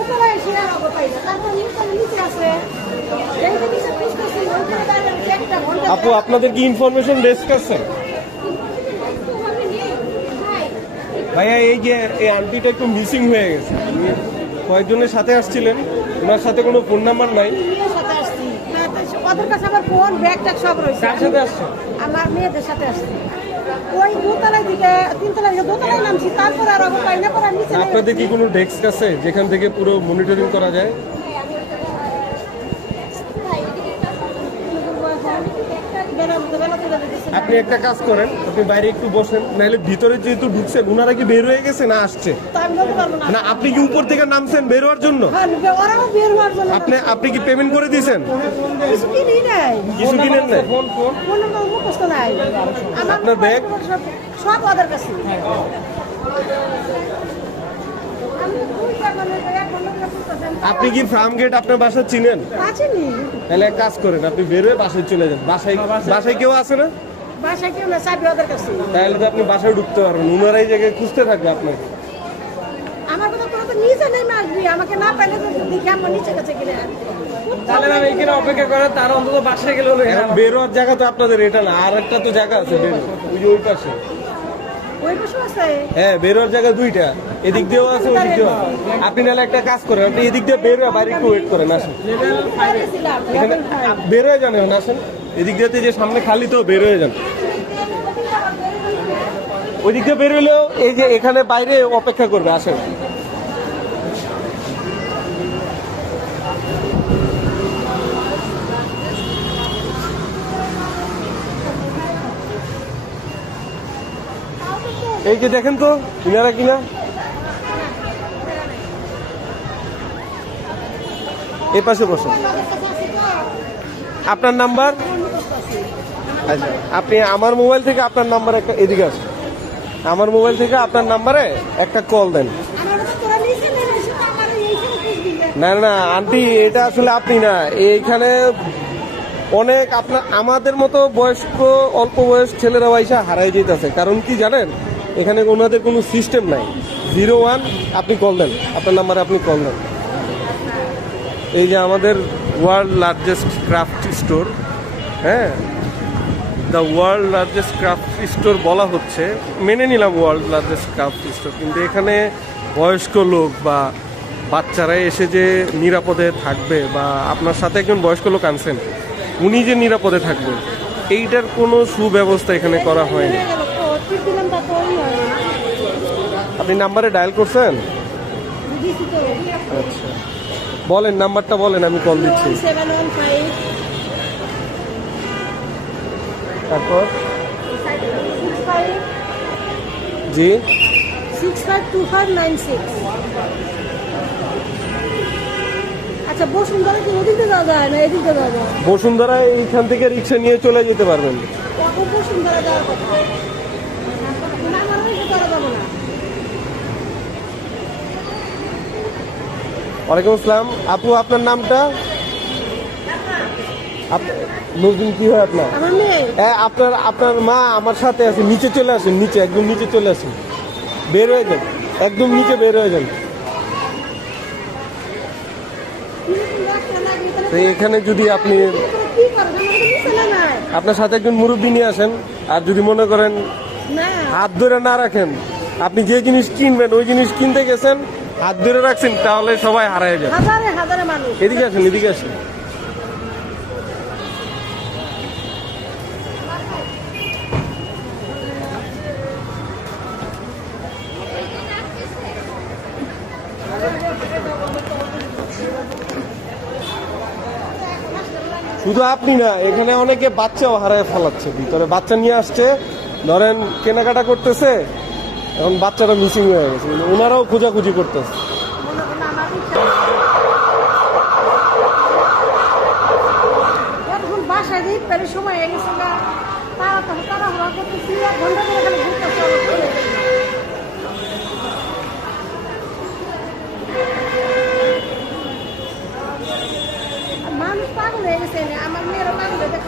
উপরে এসে পাই না তারপর নিচে নিচে আছে আপু আপনাদের কি ইনফরমেশন ডেস্ক আছে? ভাইয়া এই যে এই আন্টিটা একটু মিসিং হয়ে গেছে। কয়েকজনের সাথে আসছিলেন। ওনার সাথে কোনো ফোন নাম্বার নাই। ওদের কাছে আমার ফোন ব্যাগ সব রয়েছে। আমার মেয়েদের সাথে আসছি। ওই দোতলায় দিকে তিনতলায় দিকে দোতলায় নামছি তারপর আর অগো না পরে আর আপনাদের কি কোনো ডেস্ক আছে যেখান থেকে পুরো মনিটরিং করা যায়? আপনি একটা কাজ করেন আপনি বাইরে একটু বসেন নাহলে ভিতরে যেহেতু ঢুকছেন ওনারা কি বের হয়ে গেছে না আসছে? তো আমি বলতে পারব না। না আপনি কি উপর থেকে নামছেন বের হওয়ার জন্য? হ্যাঁ, ওরাও বের হওয়ার জন্য আপনি আপনি কি পেমেন্ট করে দিয়েছেন? কিছু কিনি নাই। কিছু কিনেন নাই? আপনার ব্যাগ? সব ওদের কাছে। আপনি কি ফার্ম গেট আপনার বাসা চিনেন? তাহলে এক কাজ করেন আপনি বেরোয় বাসায় চলে যান। বাসায় বাসায় কেউ আছে না? তাহলে তো আপনি বাসায় ঢুকতে পারবেন ওনারা এই জায়গায় খুঁজতে থাকবে আপনাকে। আমার কথা তোরা তো নিচে নেমে আসবি আমাকে না পাইলে তো দেখি আমার নিচে কাছে কিনে তাহলে ম্যাম এইখানে অপেক্ষা করে তার অন্তত বাসায় গেলে হলো এখন জায়গা তো আপনাদের এটা না আর একটা তো জায়গা আছে বের হওয়ার। ওই যে ওই পাশে। ওই বসে আছে? হ্যাঁ জায়গা দুইটা এদিক দিয়েও আছে ওই দিক দিয়েও আপনি নাহলে একটা কাজ করেন আপনি এদিক দিয়ে বের হয়ে বাইরে একটু ওয়েট করেন আসেন। বেরোয় জানেন আসেন। এদিক দিয়ে যে সামনে খালি তো বের হয়ে যান। ওই দিক দিয়ে বের হলেও এই যে এখানে বাইরে অপেক্ষা করবে, আসেন। এই যে দেখেন তো ইনারা কিনা। এই পাশে বসুন। আপনার নাম্বার? আচ্ছা আপনি আমার মোবাইল থেকে আপনার নাম্বার একটা এদিকে আসুন। আমার মোবাইল থেকে আপনার নাম্বারে একটা কল দেন। না না আন্টি, এটা আসলে আপনি না। এইখানে অনেক আপনার আমাদের মতো বয়স্ক, অল্প বয়স ছেলেরা পয়সা হারাই যেতেছে। কারণ কি জানেন? এখানে ওনাদের কোনো সিস্টেম নাই। জিরো ওয়ান, আপনি কল দেন। আপনার নাম্বারে আপনি কল দেন। এই যে আমাদের ওয়ার্ল্ড লার্জেস্ট ক্রাফট স্টোর। হ্যাঁ the world largest craft store বলা হচ্ছে। মেনে নিলাম ওয়ার্ল্ড লার্জেস্ট ক্রাফট স্টোর কিন্তু এখানে বয়স্ক লোক বা বাচ্চারা এসে যে নিরাপদে থাকবে বা আপনার সাথে একজন বয়স্ক লোক আনছেন, উনি যে নিরাপদে থাকবে, এইটার কোনো সুব্যবস্থা এখানে করা হয়নি। হয়ে হয়। আপনি নাম্বারে ডায়াল করছেন? আচ্ছা। বলেন, নাম্বারটা বলেন, আমি কল দিচ্ছি। 715 তারপর? জি। 652596 আচ্ছা বসুন্ধরা এইখান থেকে রিক্সা নিয়ে চলে যেতে পারবেন। ওয়ালাইকুম আসসালাম। আপু আপনার নামটা? নজরুল কি হয় আপনার? হ্যাঁ আপনার আপনার মা আমার সাথে আছে নিচে চলে আসুন নিচে একদম নিচে চলে আসুন। বের হয়ে যান একদম নিচে বের হয়ে যান। তো এখানে যদি আপনি আপনার সাথে একজন মুরব্বী নিয়ে আসেন আর যদি মনে করেন হাত ধরে না রাখেন আপনি যে জিনিস কিনবেন ওই জিনিস কিনতে গেছেন হাত ধরে রাখছেন তাহলে সবাই হারায় যাবে। এদিকে আসুন এদিকে আসুন। শুধু আপনি না, এখানে অনেকে বাচ্চাও হারায় ফেলাচ্ছে, ভিতরে বাচ্চা নিয়ে আসছে, ধরেন কেনাকাটা করতেছে, এখন বাচ্চাটা মিসিং হয়ে গেছে ওনারাও খোঁজাখুঁজি করতেছে। সময় হয়ে গেছে গা, তারা তো তাড়াহুড়া করতেছি, এক ঘণ্টা ধরে খালি ঘুরতেছে, আমার চলে গেছে। আর মানুষ পাগল হয়ে গেছে এখানে, আমার মেয়েরা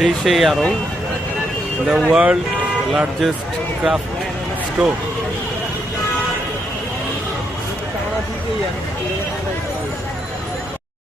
এই সেই Aarong the world largest craft store